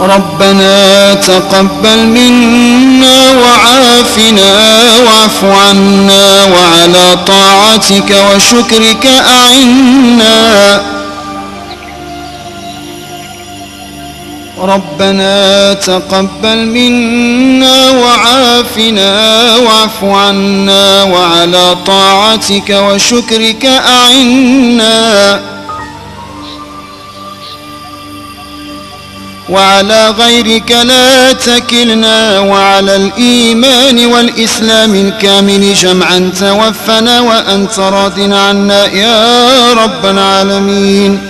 ربنا تقبل منا وعافنا واعف عنا وعلى طاعتك وشكرك أعنا. ربنا تقبل منا وعافنا واعف عنا وعلى طاعتك وشكرك أعنا. وعلى غيرك لا تكلنا وعلى الإيمان والإسلام الكامل جمعا توفنا وأنت راض عنا يا رب العالمين.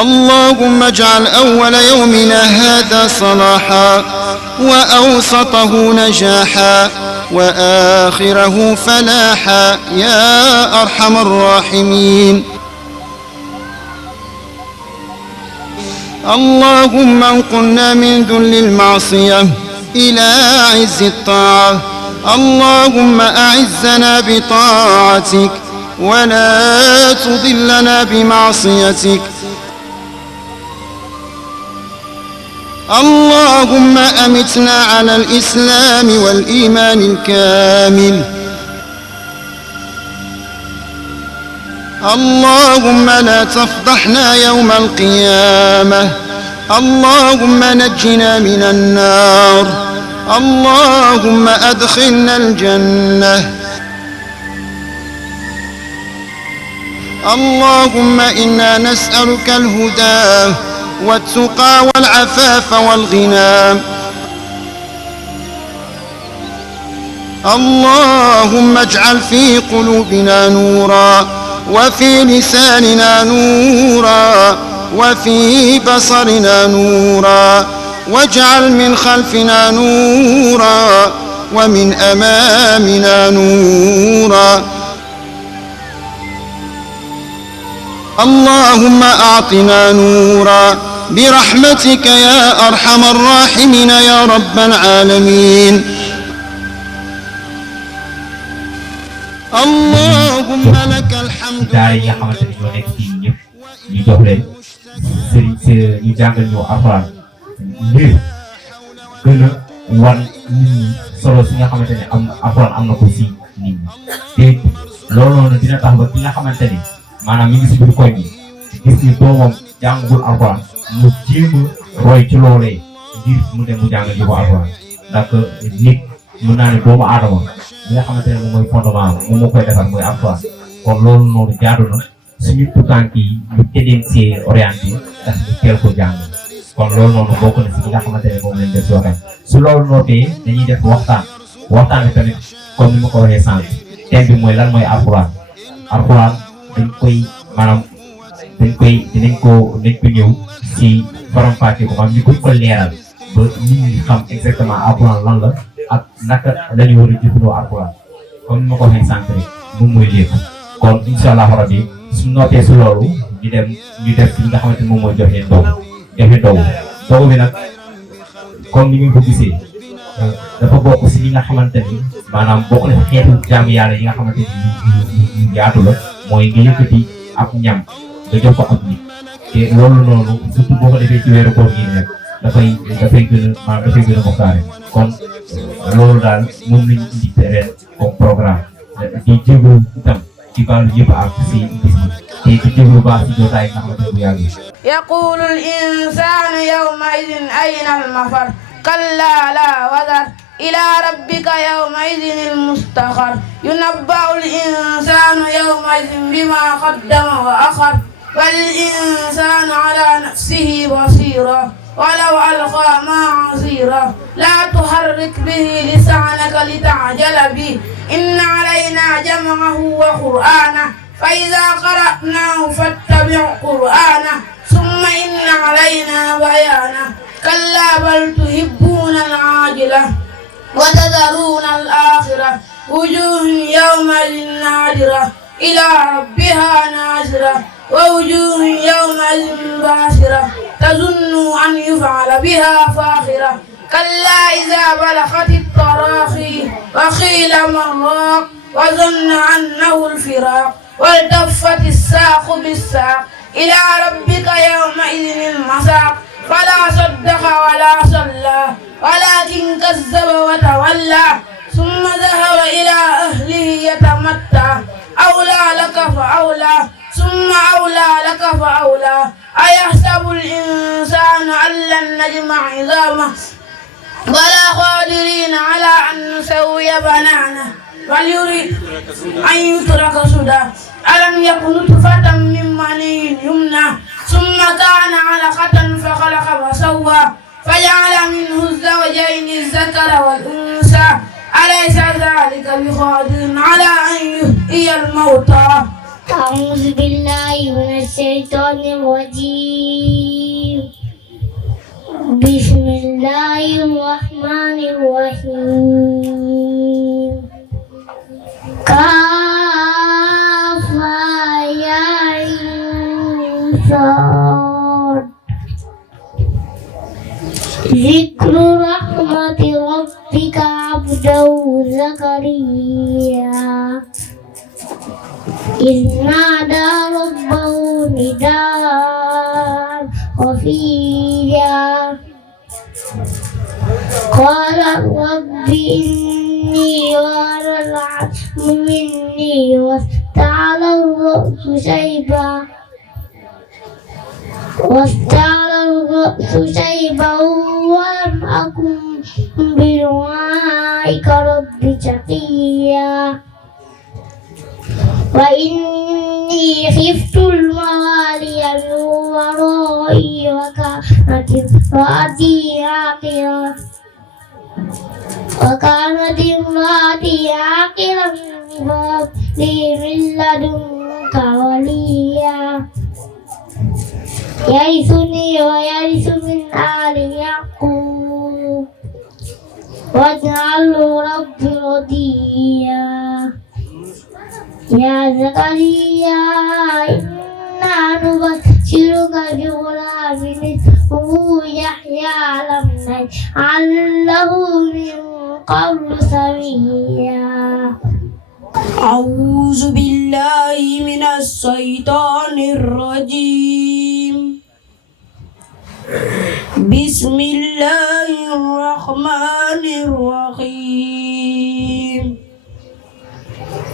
اللهم اجعل أول يومنا هذا صلاحا وأوسطه نجاحا وآخره فلاحا يا أرحم الراحمين. اللهم انقلنا من ذل المعصية إلى عز الطاعة. اللهم أعزنا بطاعتك ولا تضلنا بمعصيتك. اللهم أمتنا على الإسلام والإيمان الكامل. اللهم لا تفضحنا يوم القيامة. اللهم نجنا من النار. اللهم أدخلنا الجنة. اللهم إنا نسألك الهدى والتقى والعفاف والغنى. اللهم اجعل في قلوبنا نورا وفي لساننا نورا وفي بصرنا نورا واجعل من خلفنا نورا ومن أمامنا نورا. اللهم أعطنا نورا برحمتك يا أرحم الراحمين يا رب العالمين. اللهم لك الحمد. daara yi nga xamante ni ñoo nekk fii ñëpp ñu jox leen sëriñ ñu jàngal ñu alxuraan ngir gën a wan nit ñi solo si nga xamante ne am alxuraan am na ko si nit ñi te loolu noonu dina tax ba ki nga xamante ni maanaam mi ngi si biir koñ bi gis ni doomam jàngul alxuraan mu jéem a roy ci loolee ngir mu dem mu jàngal ji ko alxuraan ndax nit mën naa ne doomu aadama li nga xamante ne moom mooy fondement moom moo koy defar mooy alxuraan. kon loolu noonu jaadu na suñu tuutànk yi ñu tëddee see orienté ndax ñu teel ko jàng kon loolu noonu bokk na si li nga xamante ne moom lañ def si waxtaan su loolu nootee dañuy def waxtaan bi tamit comme ni ma ko waxee sànq thème bi mooy lan mooy alxuraan. alxuraan dañ koy maanaam dinañ ko ñëw si faram-fàcce ko maanaam ñu koy ko leeral ba nit ñi xam exactement alxuraan lan la ak naka la ñu war a jëfandikoo alxuraan comme ni ma ko waxee sànq rek moom mooy lépp. kon incha allah rabbi su nootee si loolu ñu def li nga xamante ni moom mooy joxe ndogu bi nag comme ni ngeen ko gisee dafa bokk si li nga xamante ni maanaam bokk na xeetu jaamu yàlla yi nga xamante ni ñu yaatu la mooy nga yëkkati ab ñam nga jox ko ab nit te loolu noonu surtout boo ko defee ci weeru koor gi rek dafay gën a bokkaare kon loolu daal moom lañu indi ren comme programme di jégalu itam ci baalu yëpp ak si gis te di jégalu baax si jotaay nga xamante ne bu yàgg. يقول الإنسان يومئذ أين المفر كلا لا وزر إلى ربك يومئذ المستقر ينبأ الإنسان يومئذ بما قدم وأخر والإنسان على نفسه بصيرا ولو ألقى معاذيره لا تحرك به لسانك لتعجل به إن علينا جمعه وقرآنه فإذا قرأناه فاتبع قرآنه ثم إن علينا بيانه كلا بل تحبون العاجلة وتذرون الآخرة وجوه يومئذ نادرة إلى ربها ناظرة ووجوه يومئذ باسرة تظن أن يفعل بها فاخرة كلا إذا بلغت التراخي وقيل من راق وظن أنه الفراق والتفت الساق بالساق إلى ربك ربك يومئذ المساق فلا صدق ولا صلى ولكن كذب وتولى ثم ذهب إلى أهله يتمتع أولى لك فأولى ثم أولى لك فأولى أيحسب الإنسان أن لن نجمع عظامه ولا قادرين على أن نسوي بنانه بل يريد أن يترك سدى ألم يكن نطفة من مني يمنى ثم كان علقة فخلق فسوى فجعل منه الزوجين الذكر والأنثى أليس ذلك بقادر على أن يحيي الموتى أعوذ بالله من الشيطان الرجيم بسم الله الرحمن الرحيم كافها يا إنسان ذكر رحمة ربك عبده زكريا إذ نادى ربه نداء خفيا قال رب إني وهن العظم مني واستعل الرأس شيبا ولم أكن بدعائك رب شقيا وإني خفت الموالي من ورائي وكانت امرأتي عاقرا فهب لي من لدنك وليا يرثني ويرث من آل يعقوب واجعله ربي رضيا يا زكريا إنا نبشرك بغلام اسمه يحيى لم نجعل له من قبل سميا أعوذ بالله من الشيطان الرجيم بسم الله الرحمن الرحيم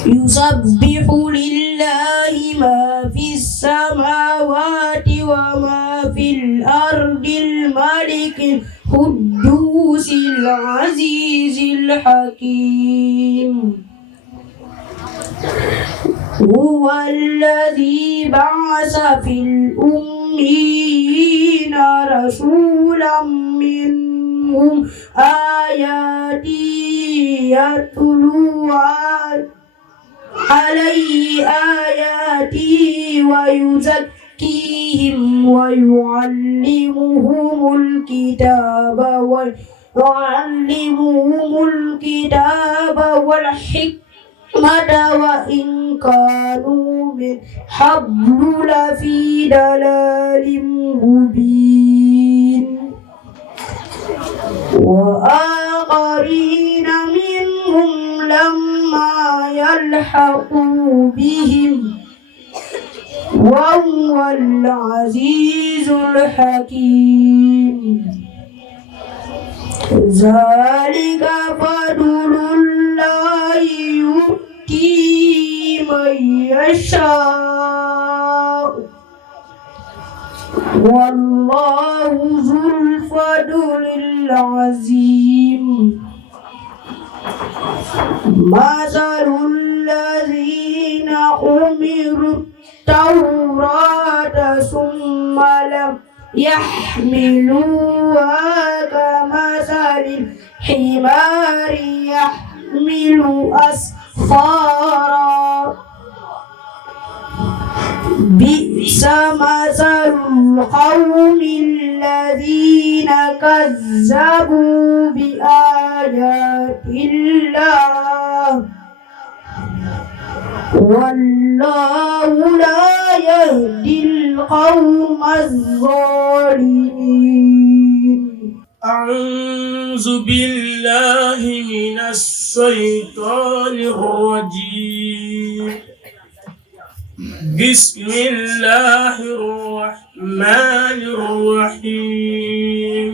يسبح لله ما في السماوات وما في الأرض الملك القدوس العزيز الحكيم هو الذي بعث في الأميين رسولا منهم آياته يتلو عليه آياته ويزكيهم ويعلمهم الكتاب والحكمة وإن كانوا من قبل لفي ضلال مبين وآخرين منهم لما يلحقوا بهم وهو العزيز الحكيم ذلك فضل الله يؤتيه من يشاء والله ذو الفضل العظيم مثل الذين حملوا التوراة ثم لم يحملوها كمثل الحمار يحمل أسفارا بئس مثل القوم الذين كذبوا بآيات الله والله لا يهدي القوم الظالمين. أعوذ بالله من الشيطان الرجيم. بسم الله الرحمن الرحيم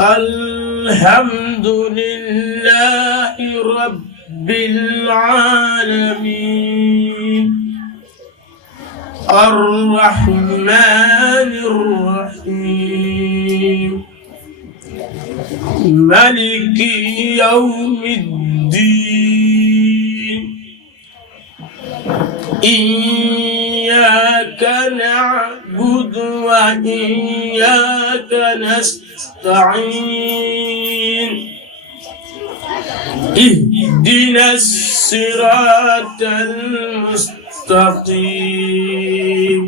الحمد لله رب العالمين الرحمن الرحيم مالك يوم الدين إياك نعبد وإياك نستعين اهدنا الصراط المستقيم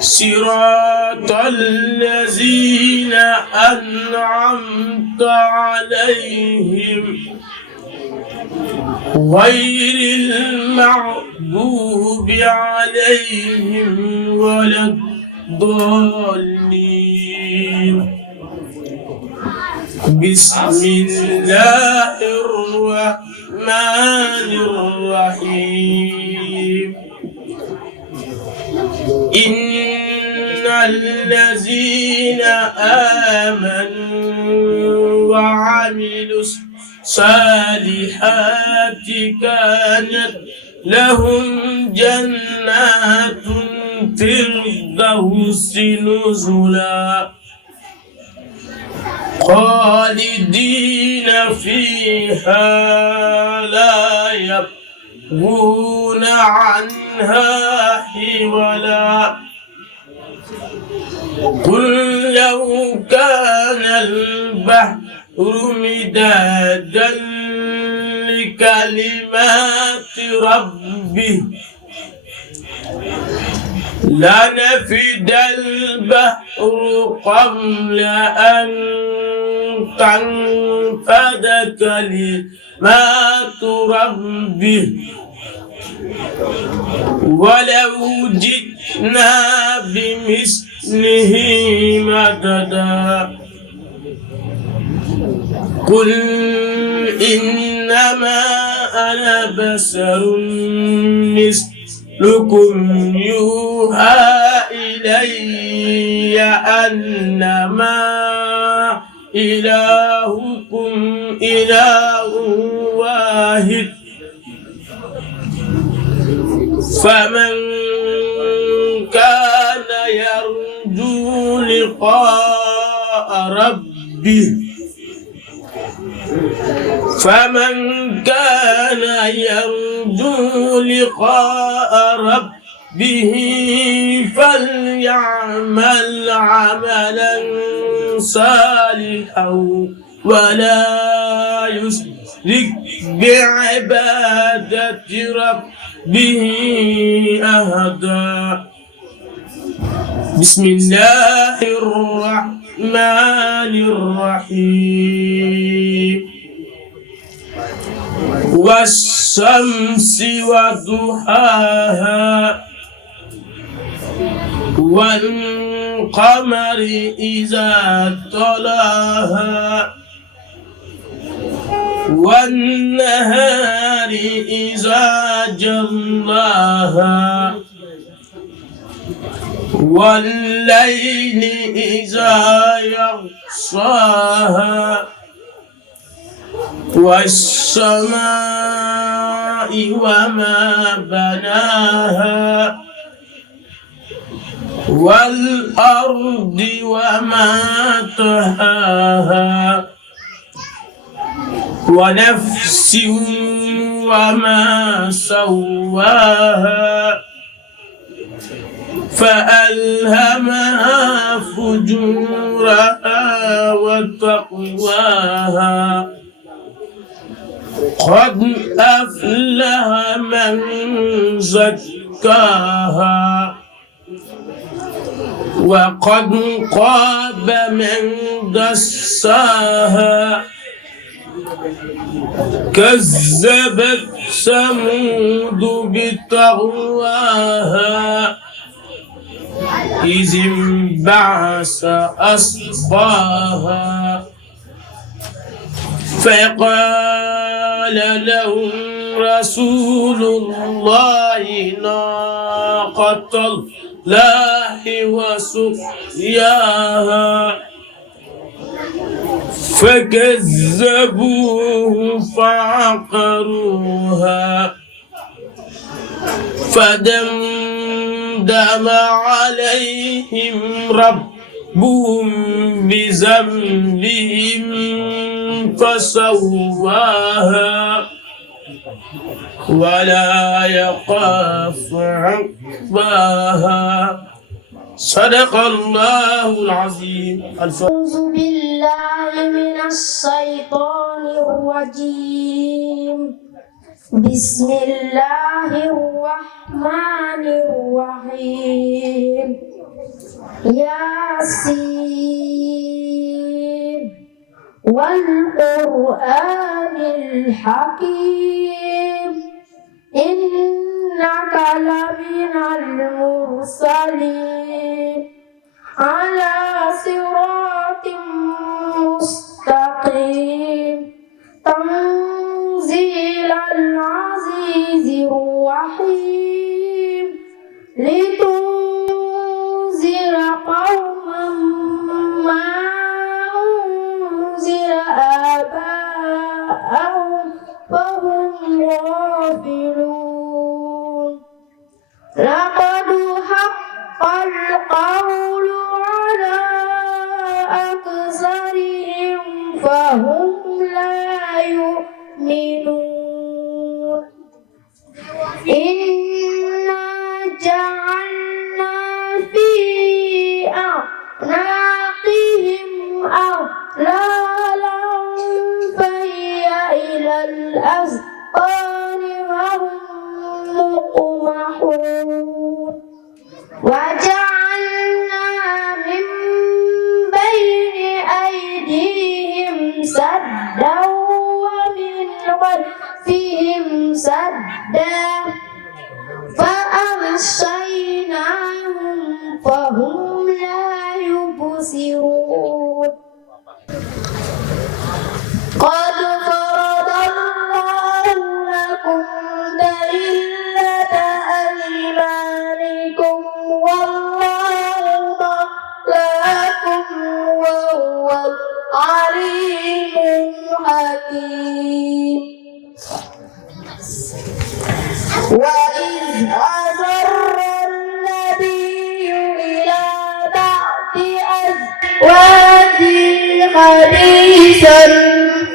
صراط الذين أنعمت عليهم غير المغضوب عليهم ولا الضالين بسم الله الرحمن الرحيم إن الذين آمنوا وعملوا الصالحات كانت لهم جنات الفردوس نزلا خالدين فيها لا يبغون عنها حولا قل لو كان البحر مدادا لكلمات ربي لنفد البحر قبل أن تنفد كلمات ربي ولو جئنا بمثله مددا قل إنما أنا بشر مثلكم يوحى إلي أنما إلهكم إله واحد فمن كان يرجو لقاء ربه فليعمل عملا صالحا ولا يشرك بعبادة ربه أحدا بسم الله الرحمن الرحيم والشمس وضحاها والقمر إذا طلاها والنهار إذا جلاها والليل إذا يغشاها والسماء وما بناها والأرض وما طحاها ونفس وما سواها فألهمها فجورها وتقواها قد أفلح من زكاها وقد خاب من دساها كذبت ثمود بطغواها إذ انبعث أشقاها فقال لهم رسول الله ناقة الله وسقياها فكذبوه فعقروها فدمدم عليهم ربهم بذنبهم فسواها ولا يخاف عقباها صدق الله العظيم. أعوذ بالله من الشيطان الرجيم. بسم الله الرحمن الرحيم. ياسين والقرآن الحكيم إنك لمن المرسلين على صراط مستقيم تنزيل العزيز الرحيم لتنذر قوما ما أنذر آباءهم فهم غافلون لقد حق القول على أكثرهم فهم لا يؤمنون إنا جعلنا في أعناقهم أغلالا فهي إلى الأذقان وهم مقمحون وجعلنا من بين أيديهم سدا ومن خلفهم سدا فأغشيناهم فهم لا يبصرون قد فرض الله لكم تحلة أيمانكم والله مولاكم وهو العليم الحكيم وإذ أسر النبي إلى بعض أزواجه حديثا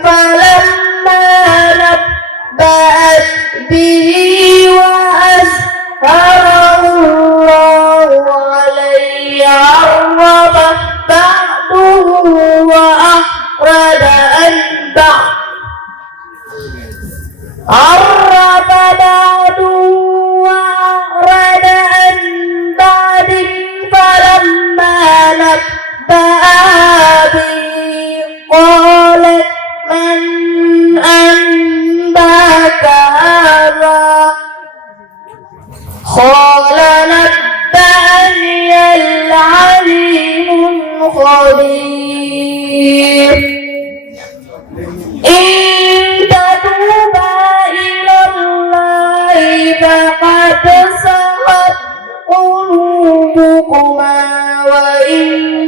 فلما نبأت به وأظهره الله عليه عرف بعضه وأعرض عن بعض فلما نبأها به قالت من أنبأك هذا قال نبأني العليم الخبير إن تتوبا إلى الله فقد صغت قلوبكما وإن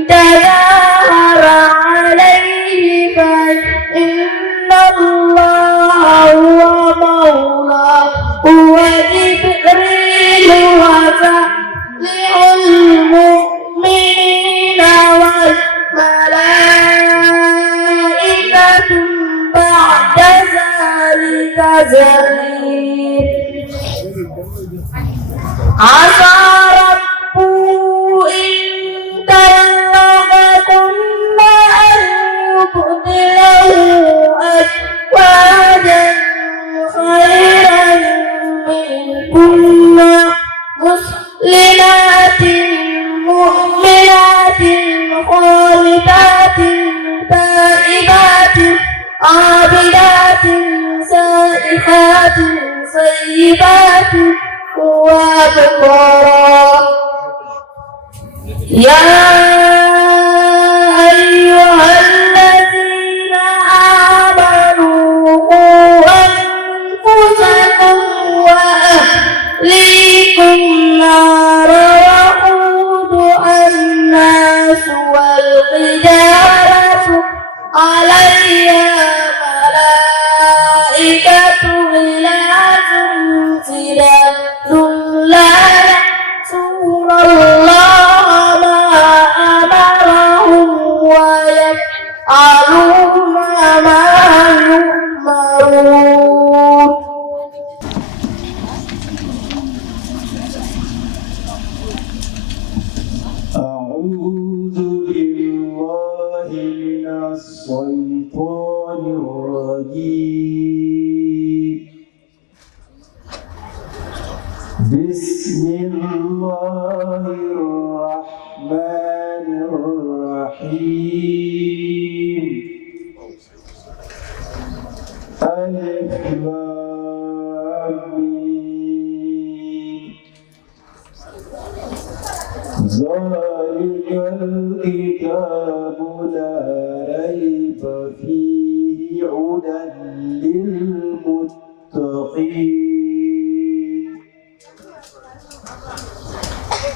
تظاهرا عليه فإن الله هو مولاه وجبريل وصالح المؤمنين والملائكة بعد ذلك زهير عسى ربه إن طلقكن أن يبدله أزواجا خيرا منكن مسلمات مؤمنات خالدات تائبات عابدات سائحات سيبات وأبكارا يا أيها الذين آمنوا قوا أنفسكم بسم الله الرحمن الرحيم ألف لام ميم ذلك الكتاب لا ريب فيه هدى للمتقين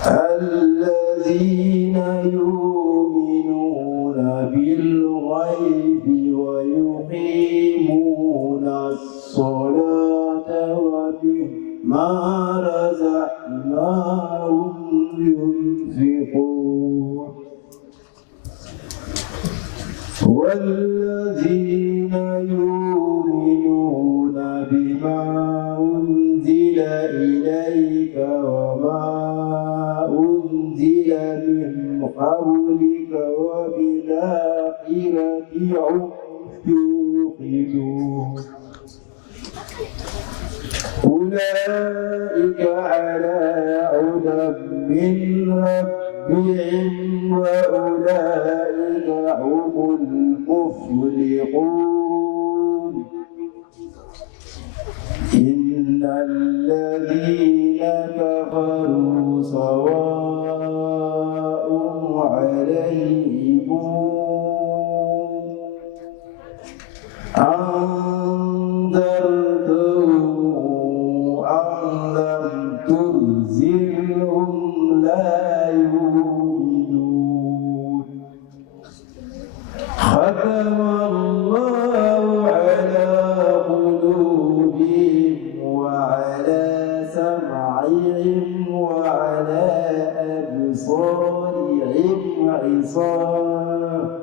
الذين يؤمنون بالغيب ويقيمون الصلاة ومما رزقناهم ينفقون والذين يؤمنون بما أنزل إليك وما أنزل من قبلك وبالآخرة هم يوقنون أولئك على هدى من ربهم وأولئك هم المفلحون إن الذين كفروا سواء عليهم أنذرتهم أم لم تنذرهم لا يؤمنون ختم الله على قلوبهم وعلى سمعهم وعلى أبصارهم غشاوة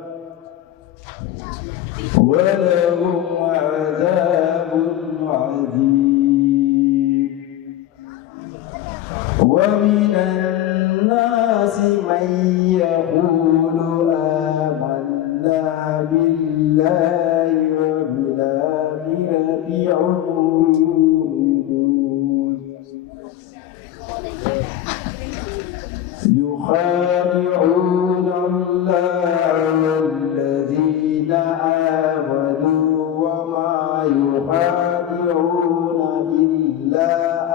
ولهم عذاب عظيم ومن الناس من يقول آمنا بالله وبالآخرة هم يؤمنون يخادعون الله والذين آمنوا وما يخادعون إلا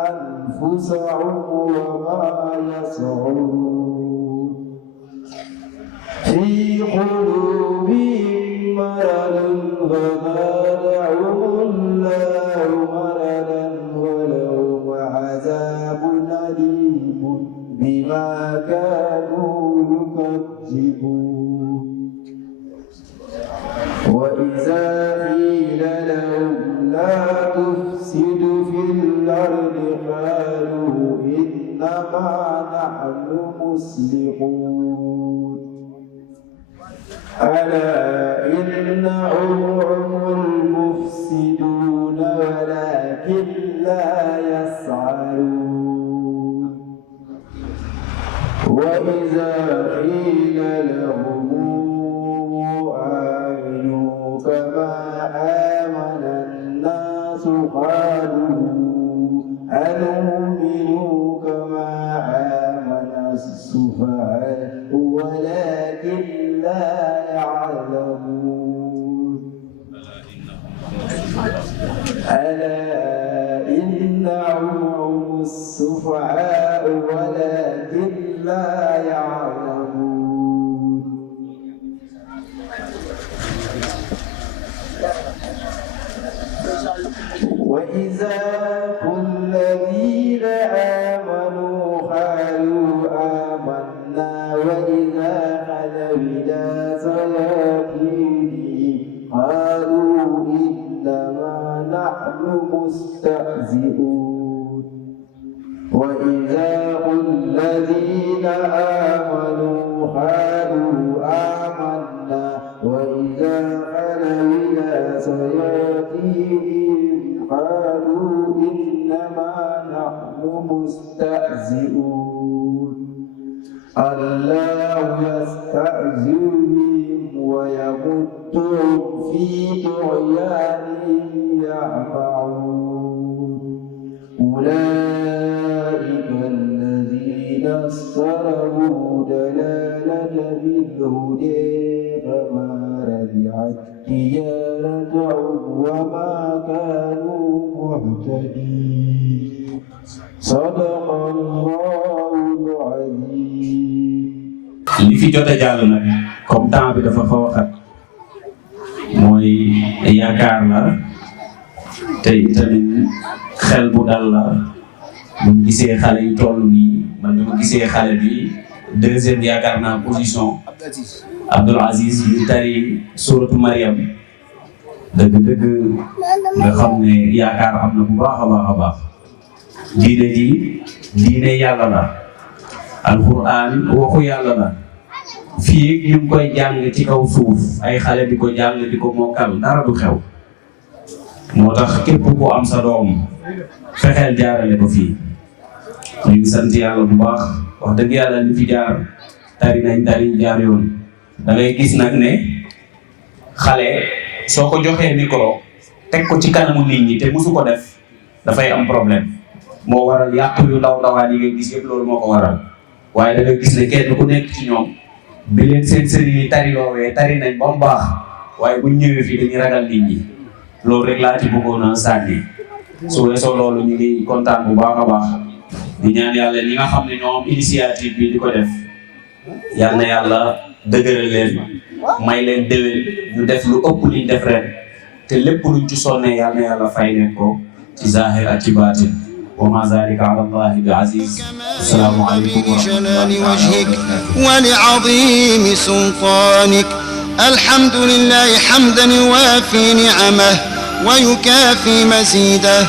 أنفسهم وما يشعرون في قلوبهم مرض فزادهم الله مرضا ولهم عذاب أليم بما كانوا يكذبون وإذا قيل لهم لا تفسدوا في الأرض قالوا إنما نحن مصلحون ألا إنهم هم المفسدون ولكن لا يسعون وإذا قيل لهم آمنوا كما آمن الناس قالوا أنؤمن كما آمن السفهاء ولكن لا يعلمون ألا إنهم هم السفهاء ولكن لا يعلمون وإذا الذين آمنوا قالوا آمنا وإذا خلوا إلى شياطينهم قالوا إنما نحن مستهزئون وإذا الذين آمنوا قالوا آمنا وإذا خلوا إلى شياطينهم قالوا إنما نحن مستهزئون الله يستهزئ بهم ويمدهم في طغيانهم يعمهون أولئك يسره دلالة بالهدى فما ربحت تجارتهم وما كانوا مهتدين صدق الله العظيم. li fi jot a jàll nag comme temps bi dafa xaw a xat mooy yaakaar la te itamit xel bu dal la bu ñu gisee xale yu toll nii man dama gisee xale bi deuxième yaakaar naa position Abdul Aziz yu tari suratu Mariam dëgg-dëgg nga xam ne yaakaar am na bu baax a baax a baax diine ji diine yàlla la alquran waxu yàlla la fii ñu ngi koy jàng ci kaw suuf ay xale di ko jàng di ko mokkal dara du xew moo tax képp ku am sa doom fexeel jaarale ko fii ñu ngi sant yàlla bu baax wax dëgg yàlla li fi jaar tari nañ tari jaar yoon da ngay gis nag ne xale soo ko joxee micro teg ko ci kanamu nit ñi te musu ko def dafay am problème moo waral yàq yu ndaw ndawaan yi ngay gis yëpp loolu moo ko waral waaye da ngay gis ne kenn ku nekk ci ñoom bi leen seen sëriñ yi tari loowee tari nañ ba mu baax waaye buñ ñëwee fii dañuy ragal nit ñi loolu rek laa ci bëggoon a sànni su weesoo loolu ñu ngi kontaan bu baax a baax di ñaan yàlla ñi nga xam ne ñoo am initiative bi di ko def yal na yàlla dëgëral leen may leen déwén ñu def lu ëpp liñ def ren te lépp luñ ci sonnee yal na yàlla fay leen ko ci zahir ak ci baatin wa ma zalika ala allahi bi aziz. Assalaamu aleykum wa rahmatullahi وجهك ولعظيم سلطانك الحمد لله حمدا يوافي نعمه ويكافي مزيده